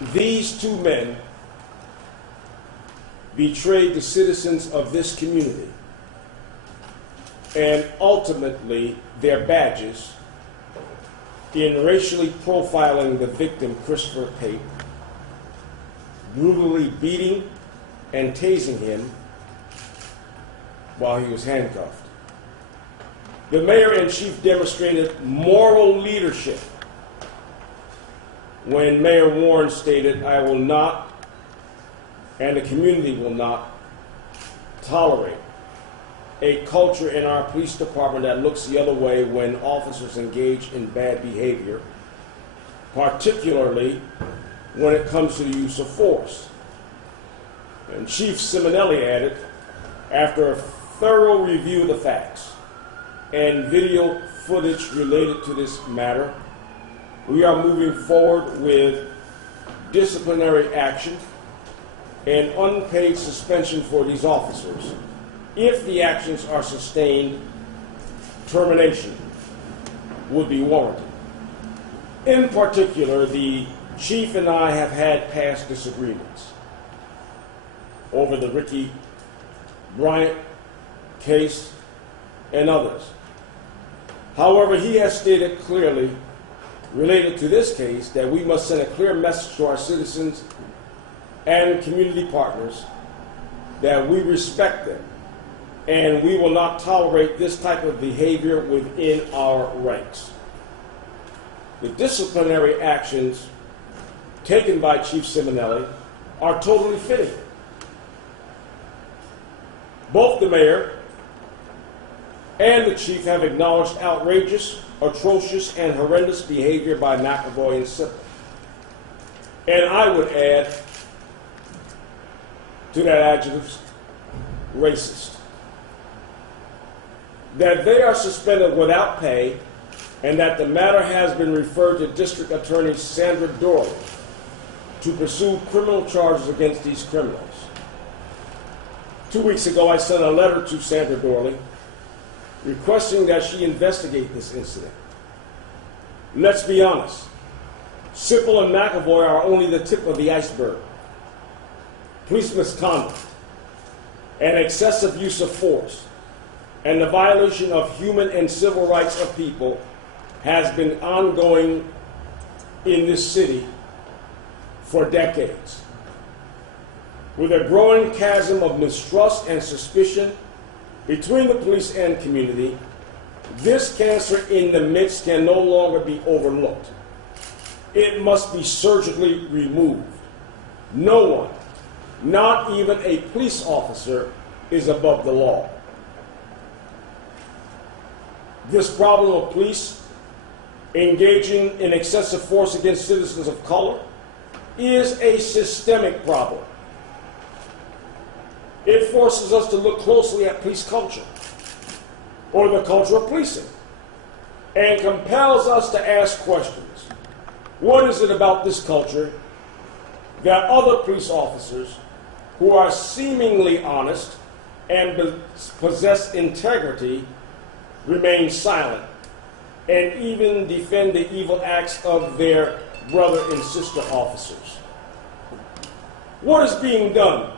These two men betrayed the citizens of this community and ultimately their badges in racially profiling the victim, Christopher Pate, brutally beating and tasing him while he was handcuffed. The mayor and chief demonstrated moral leadership when Mayor Warren stated, "I will not, and the community will not, tolerate a culture in our police department that looks the other way when officers engage in bad behavior, particularly when it comes to the use of force." And Chief Simonelli added, "After a thorough review of the facts and video footage related to this matter, we are moving forward with disciplinary action and unpaid suspension for these officers. If the actions are sustained, termination would be warranted." In particular, the chief and I have had past disagreements over the Ricky Bryant case and others. However, he has stated clearly, related to this case, that we must send a clear message to our citizens and community partners that we respect them and we will not tolerate this type of behavior within our ranks. The disciplinary actions taken by Chief Simonelli are totally fitting. Both the mayor and the chief have acknowledged outrageous, atrocious, and horrendous behavior by McAvoy and Sipple. And I would add to that adjective, racist. That they are suspended without pay and that the matter has been referred to District Attorney Sandra Dorley to pursue criminal charges against these criminals. 2 weeks ago, I sent a letter to Sandra Dorley requesting that she investigate this incident. Let's be honest, Sipple and McAvoy are only the tip of the iceberg. Police misconduct and excessive use of force and the violation of human and civil rights of people has been ongoing in this city for decades. With a growing chasm of mistrust and suspicion between the police and community, this cancer in the midst can no longer be overlooked. It must be surgically removed. No one, not even a police officer, is above the law. This problem of police engaging in excessive force against citizens of color is a systemic problem. It forces us to look closely at police culture, or the culture of policing, and compels us to ask questions. What is it about this culture that other police officers who are seemingly honest and possess integrity remain silent and even defend the evil acts of their brother and sister officers? What is being done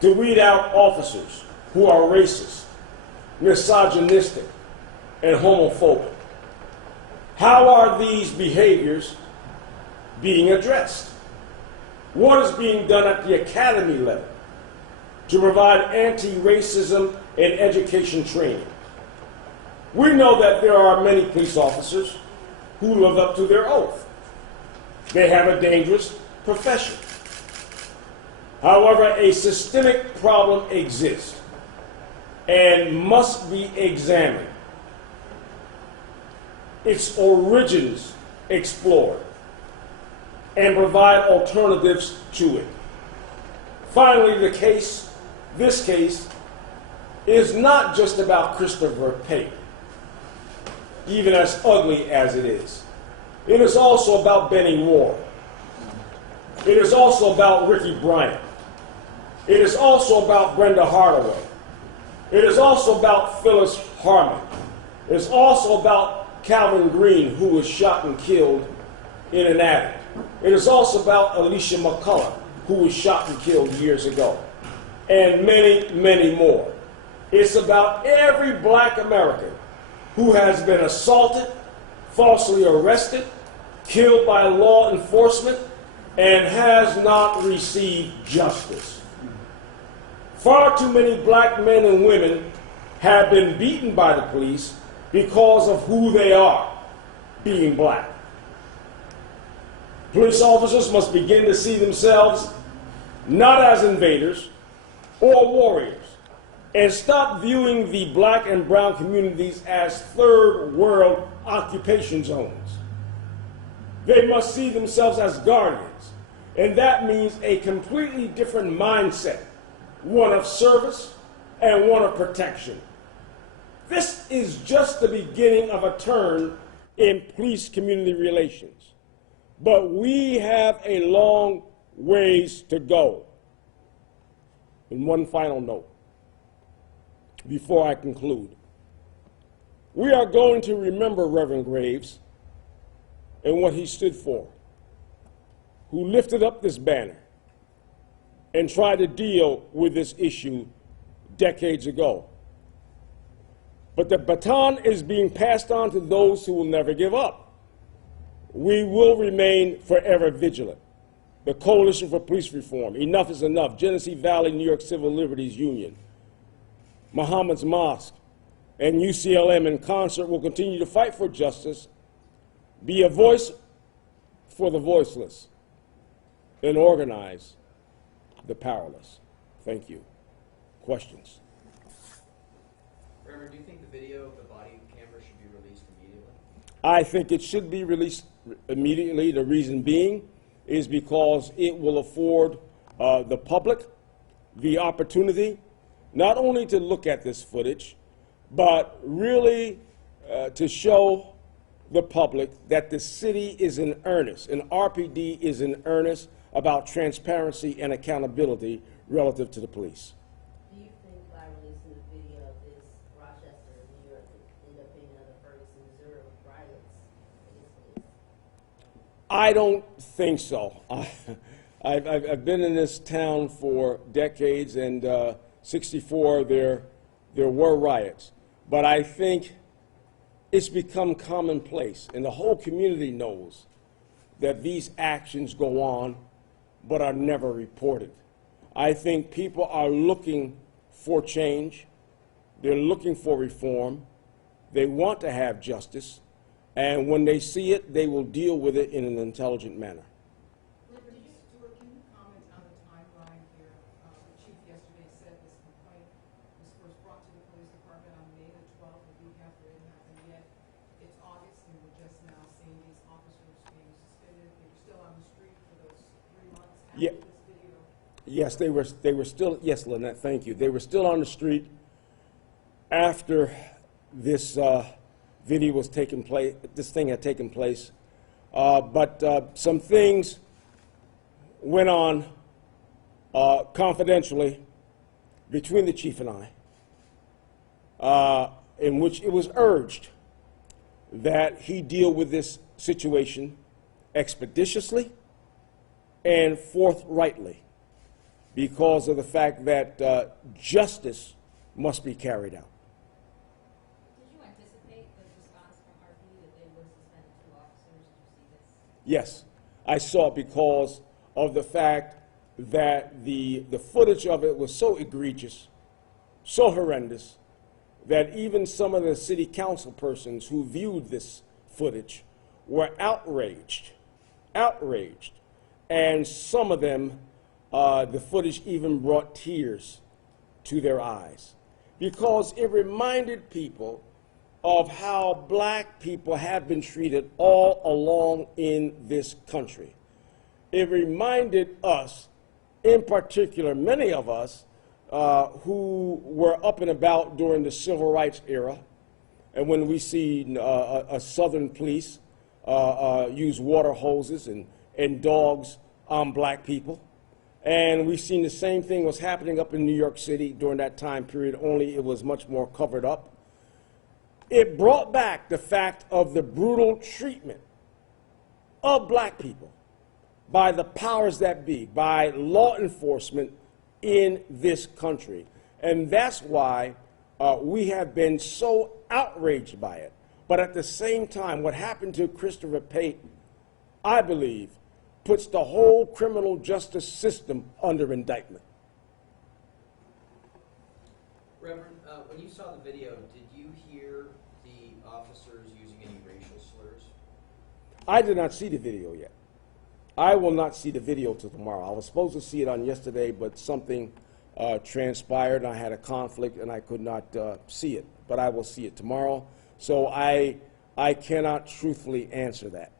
to weed out officers who are racist, misogynistic, and homophobic? How are these behaviors being addressed? What is being done at the academy level to provide anti-racism and education training? We know that there are many police officers who live up to their oath. They have a dangerous profession. However, a systemic problem exists and must be examined, its origins explored, and provide alternatives to it. Finally, this case is not just about Christopher Pate, even as ugly as it is. It is also about Benny Ward. It is also about Ricky Bryant. It is also about Brenda Hardaway. It is also about Phyllis Harmon. It is also about Calvin Green, who was shot and killed in an attic. It is also about Alicia McCullough, who was shot and killed years ago, and many, many more. It's about every black American who has been assaulted, falsely arrested, killed by law enforcement, and has not received justice. Far too many black men and women have been beaten by the police because of who they are, being black. Police officers must begin to see themselves not as invaders or warriors, and stop viewing the black and brown communities as third world occupation zones. They must see themselves as guardians, and that means a completely different mindset, one of service and one of protection. This is just the beginning of a turn in police-community relations, but we have a long ways to go. And one final note before I conclude. We are going to remember Reverend Graves and what he stood for, who lifted up this banner and tried to deal with this issue decades ago. But the baton is being passed on to those who will never give up. We will remain forever vigilant. The Coalition for Police Reform, Enough is Enough, Genesee Valley New York Civil Liberties Union, Muhammad's Mosque, and UCLM in concert will continue to fight for justice, be a voice for the voiceless, and organize the powerless. Thank you. Questions? Reverend, do you think the video of the body camera should be released immediately? I think it should be released immediately. The reason being is because it will afford the public the opportunity not only to look at this footage, but really to show the public that the city is in earnest, and RPD is in earnest about transparency and accountability relative to the police. Do you think by releasing the video of this Rochester, New York, end up being another Ferguson, Missouri riots against police? I don't think so. I've been in this town for decades, and 64 there were riots. But I think it's become commonplace, and the whole community knows that these actions go on but are never reported. I think people are looking for change. They're looking for reform. They want to have justice. And when they see it, they will deal with it in an intelligent manner. Liberty Stewart, can you comment on the timeline here? The chief yesterday said this complaint was first brought to the police department on May the 12th, a week after it happened, yet it's August and we're just now seeing these officers being suspended. They were still on the street for those 3 months after this video. Yes, they were still, yes, Lynette, thank you. They were still on the street after this video was taking place, this thing had taken place. But some things went on confidentially between the chief and I, in which it was urged that he deal with this situation expeditiously and forthrightly because of the fact that justice must be carried out. Did you anticipate the response from RP that they would suspend 2 officers? Did you see this? Yes, I saw it because of the fact that the footage of it was so egregious, so horrendous, that even some of the city council persons who viewed this footage were outraged, and some of them, the footage even brought tears to their eyes because it reminded people of how black people have been treated all along in this country. It reminded us, in particular, many of us who were up and about during the civil rights era, and when we see a Southern police use water hoses and dogs on black people. And we've seen the same thing was happening up in New York City during that time period, only it was much more covered up. It brought back the fact of the brutal treatment of black people by the powers that be, by law enforcement in this country. And that's why we have been so outraged by it. But at the same time, what happened to Christopher Pate, I believe, puts the whole criminal justice system under indictment. Reverend, when you saw the video, did you hear the officers using any racial slurs? I did not see the video yet. I will not see the video till tomorrow. I was supposed to see it on yesterday, but something transpired. I had a conflict, and I could not see it. But I will see it tomorrow. So I cannot truthfully answer that.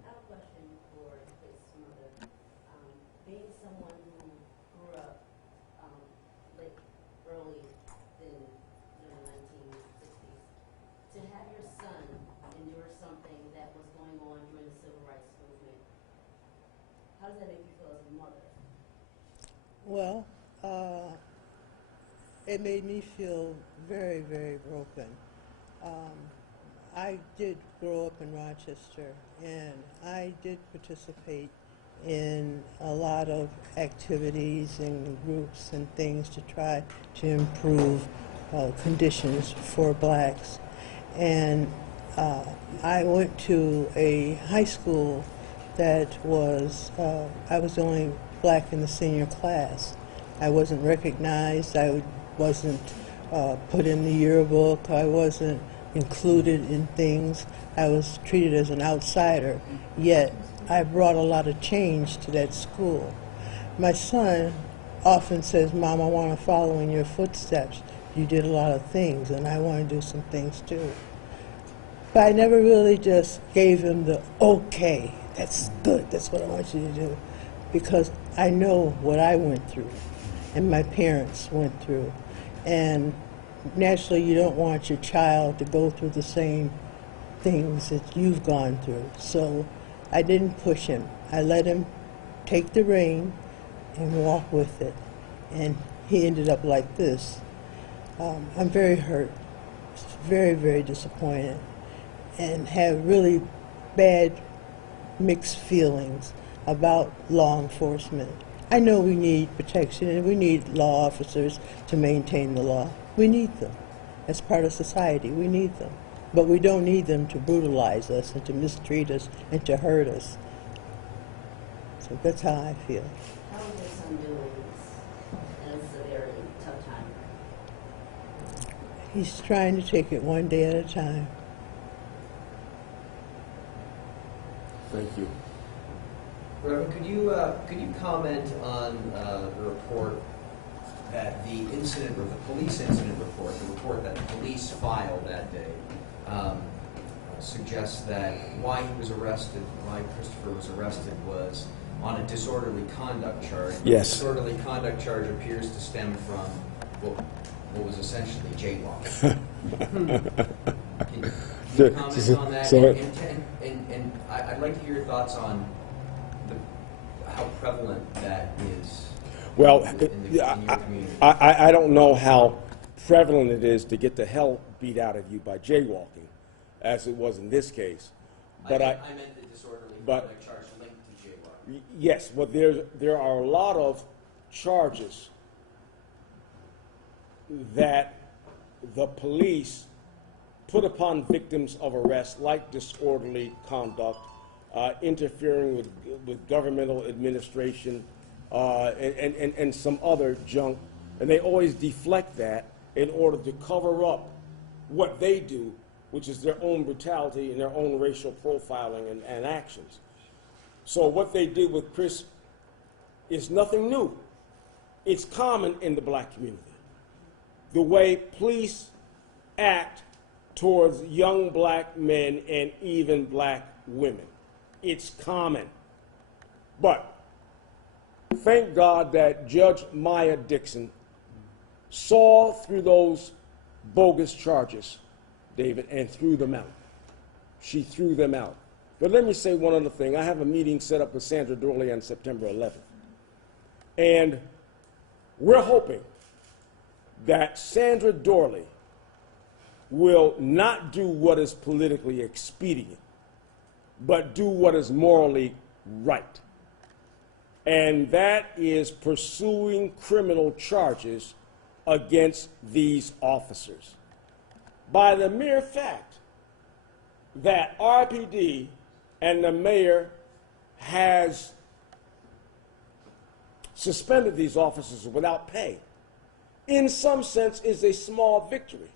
I have a question for his mother. Being someone who grew up early in the 1960s, to have your son endure something that was going on during the civil rights movement, how does that make you feel as a mother? Well, it made me feel very, very broken. I did grow up in Rochester, and I did participate in a lot of activities and groups and things to try to improve conditions for blacks. And I went to a high school that was, I was the only black in the senior class. I wasn't recognized, I wasn't put in the yearbook, I wasn't included in things. I was treated as an outsider, yet I brought a lot of change to that school. My son often says, "Mom, I want to follow in your footsteps. You did a lot of things, and I want to do some things too." But I never really just gave him the, "Okay, that's good, that's what I want you to do," because I know what I went through and my parents went through. And naturally, you don't want your child to go through the same things that you've gone through. So I didn't push him. I let him take the rein and walk with it. And he ended up like this. I'm very hurt, very, very disappointed, and have really bad mixed feelings about law enforcement. I know we need protection and we need law officers to maintain the law. We need them. As part of society, we need them. But we don't need them to brutalize us and to mistreat us and to hurt us. So that's how I feel. How is your son doing in a very tough time? He's trying to take it one day at a time. Thank you. Reverend, could you comment on the report that the police incident report, the report that the police filed that day, suggests that why he was arrested, why Christopher was arrested, was on a disorderly conduct charge. Yes. The disorderly conduct charge appears to stem from what was essentially jaywalking. Can you comment on that? And I'd like to hear your thoughts on how prevalent that is. Well, in your community. I don't know how prevalent it is to get the hell beat out of you by jaywalking, as it was in this case. But I meant the disorderly conduct charge linked to jaywalking. Yes, but there are a lot of charges that the police put upon victims of arrest, like disorderly conduct, interfering with governmental administration, and some other junk, and they always deflect that in order to cover up what they do, which is their own brutality and their own racial profiling and actions. So what they did with Chris is nothing new. It's common in the black community. The way police act towards young black men and even black women. It's common. But thank God that Judge Maya Dixon saw through those bogus charges, David, and threw them out. She threw them out. But let me say one other thing. I have a meeting set up with Sandra Dorley on September 11th. And we're hoping that Sandra Dorley will not do what is politically expedient, but do what is morally right. And that is pursuing criminal charges against these officers. By the mere fact that RPD and the mayor has suspended these officers without pay, in some sense is a small victory.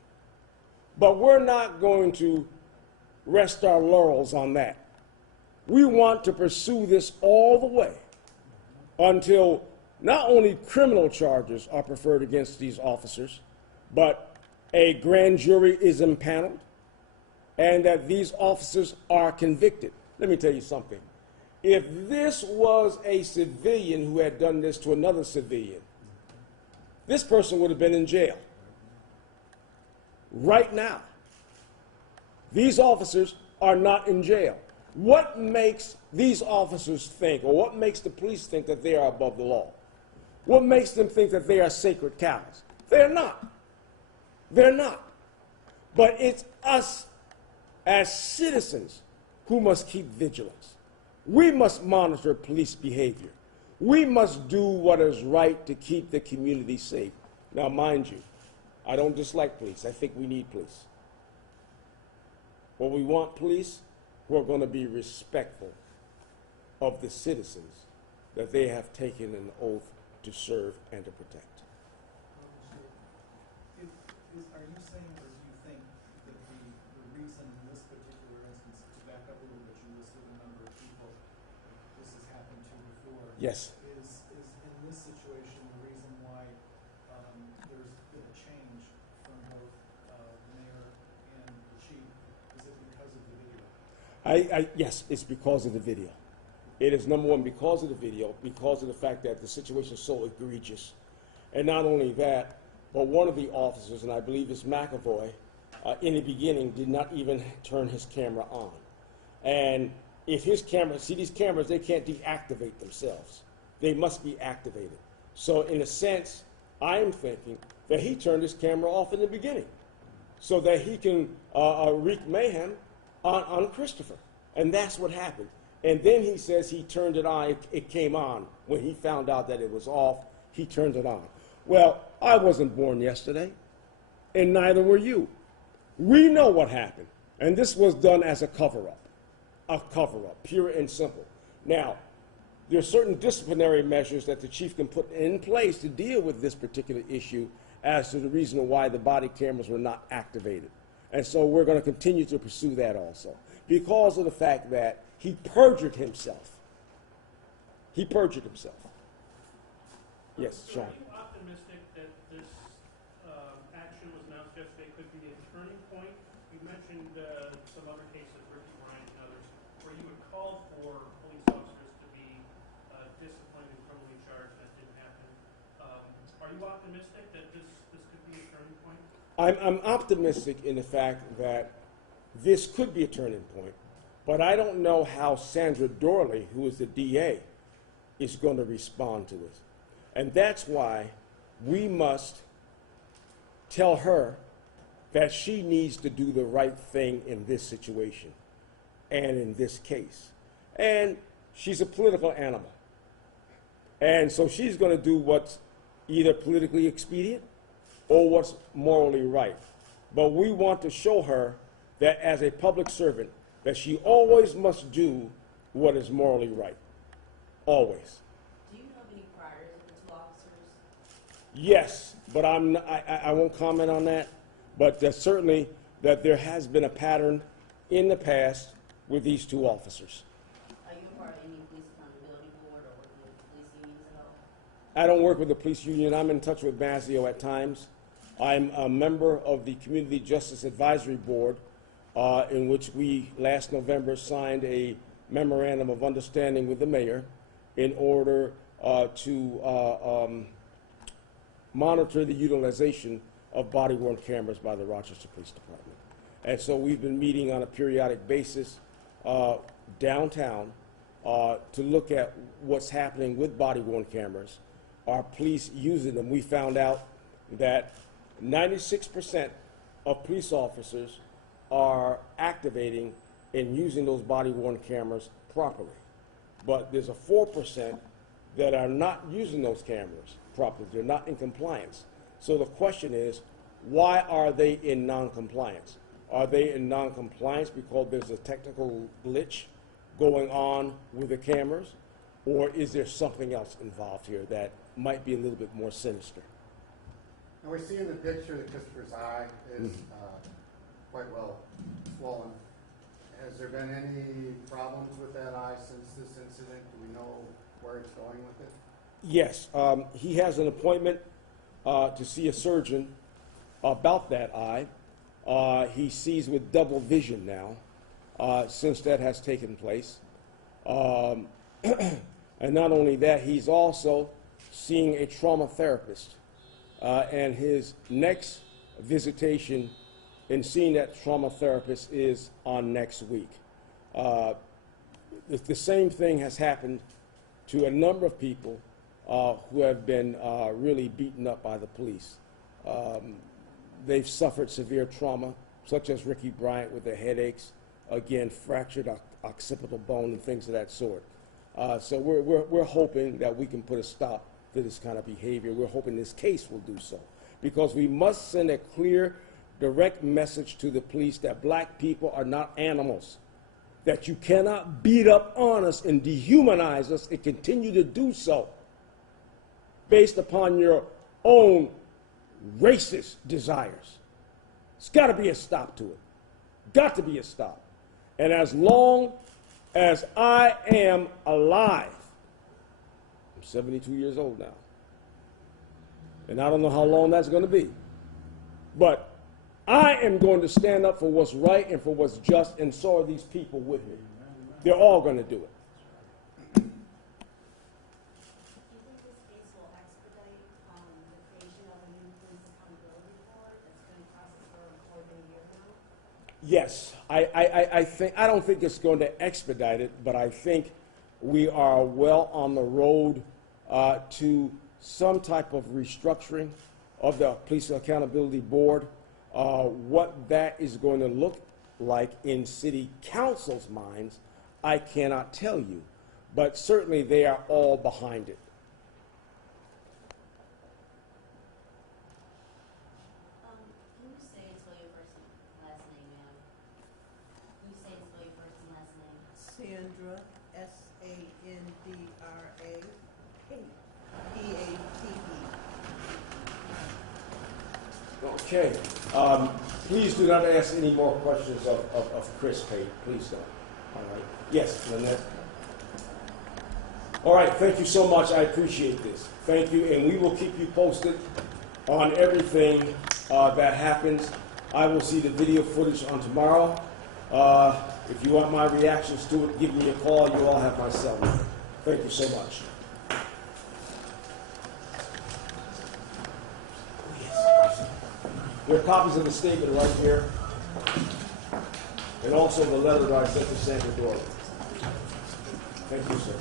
But we're not going to rest our laurels on that. We want to pursue this all the way until not only criminal charges are preferred against these officers, but a grand jury is impaneled and that these officers are convicted. Let me tell you something. If this was a civilian who had done this to another civilian, this person would have been in jail right now. These officers are not in jail. What makes these officers think, or what makes the police think that they are above the law? What makes them think that they are sacred cows? They're not. They're not. But it's us as citizens who must keep vigilance. We must monitor police behavior. We must do what is right to keep the community safe. Now, mind you, I don't dislike police. I think we need police. But we want police who are going to be respectful of the citizens that they have taken an oath to serve and to protect. Are you saying, or do you think that the reason in this particular instance, to back up a little bit, you listed a number of people this has happened to before. Yes. Is in this situation the reason why there's been a change from both the mayor and the chief? Is it because of the video? Yes, it's because of the video. It is, number one, because of the video, because of the fact that the situation is so egregious. And not only that, but one of the officers, and I believe it's McAvoy, in the beginning did not even turn his camera on. And if his camera, see these cameras, they can't deactivate themselves. They must be activated. So in a sense, I'm thinking that he turned his camera off in the beginning so that he can wreak mayhem on Christopher. And that's what happened. And then he says he turned it on. It came on. When he found out that it was off, he turned it on. Well, I wasn't born yesterday, and neither were you. We know what happened. And this was done as a cover-up. A cover-up, pure and simple. Now, there are certain disciplinary measures that the chief can put in place to deal with this particular issue as to the reason why the body cameras were not activated. And so we're going to continue to pursue that also, because of the fact that he perjured himself. He perjured himself. Yes, Sean. Are you optimistic that this action was announced yesterday could be a turning point? You mentioned some other cases, Ricky Bryant and others, where you would call for police officers to be disciplined and criminally charged. That didn't happen. Are you optimistic that this could be a turning point? I'm optimistic in the fact that this could be a turning point, but I don't know how Sandra Dorley, who is the DA, is going to respond to this. And that's why we must tell her that she needs to do the right thing in this situation and in this case. And she's a political animal. And so she's going to do what's either politically expedient or what's morally right. But we want to show her that as a public servant, that she always must do what is morally right. Always. Do you know of any priors of the two officers? Yes, but I won't comment on that. But certainly that there has been a pattern in the past with these two officers. Are you a part of any police accountability board or working with the police unions at all? I don't work with the police union. I'm in touch with Mazzio at times. I'm a member of the Community Justice Advisory Board, in which we last November signed a memorandum of understanding with the mayor in order to monitor the utilization of body-worn cameras by the Rochester Police Department. And so we've been meeting on a periodic basis downtown to look at what's happening with body-worn cameras. Our police using them. We found out that 96% of police officers are activating in using those body-worn cameras properly. But there's a 4% that are not using those cameras properly. They're not in compliance. So the question is, why are they in non-compliance? Are they in non-compliance because there's a technical glitch going on with the cameras? Or is there something else involved here that might be a little bit more sinister? And we see in the picture that Christopher's eye is quite well swollen. Has there been any problems with that eye since this incident? Do we know where it's going with it? Yes, he has an appointment to see a surgeon about that eye. He sees with double vision now since that has taken place. And not only that, he's also seeing a trauma therapist. And his next visitation in seeing that trauma therapist is on next week. The same thing has happened to a number of people who have been really beaten up by the police. They've suffered severe trauma, such as Ricky Bryant with the headaches, again, fractured occipital bone and things of that sort. So we're hoping that we can put a stop to this kind of behavior. We're hoping this case will do so, because we must send a clear, direct message to the police that black people are not animals, that you cannot beat up on us and dehumanize us and continue to do so based upon your own racist desires. It's got to be a stop to it. Got to be a stop. And as long as I am alive, I'm 72 years old now, and I don't know how long that's going to be, but I am going to stand up for what's right and for what's just, and so are these people with me. They're all going to do it. Do you think this case will expedite the creation of a new police accountability board that's been in process for more than a year now? Yes, I don't think it's going to expedite it, but I think we are well on the road to some type of restructuring of the Police Accountability Board. What that is going to look like in City Council's minds, I cannot tell you, but certainly they are all behind it. Can you say and spell your first and last name, ma'am? Can you say and spell your first and last name? Sandra, S-A-N-D-R-A, Pate, P-A-T-E. Okay. Please do not ask any more questions of Chris Pate. Please don't. All right. Yes, Lynette. All right. Thank you so much. I appreciate this. Thank you. And we will keep you posted on everything that happens. I will see the video footage on tomorrow. If you want my reactions to it, give me a call. You all have my cell number. Thank you so much. There are copies of the statement right here, and also the letter that I sent to Sandra Doyle. Thank you, sir.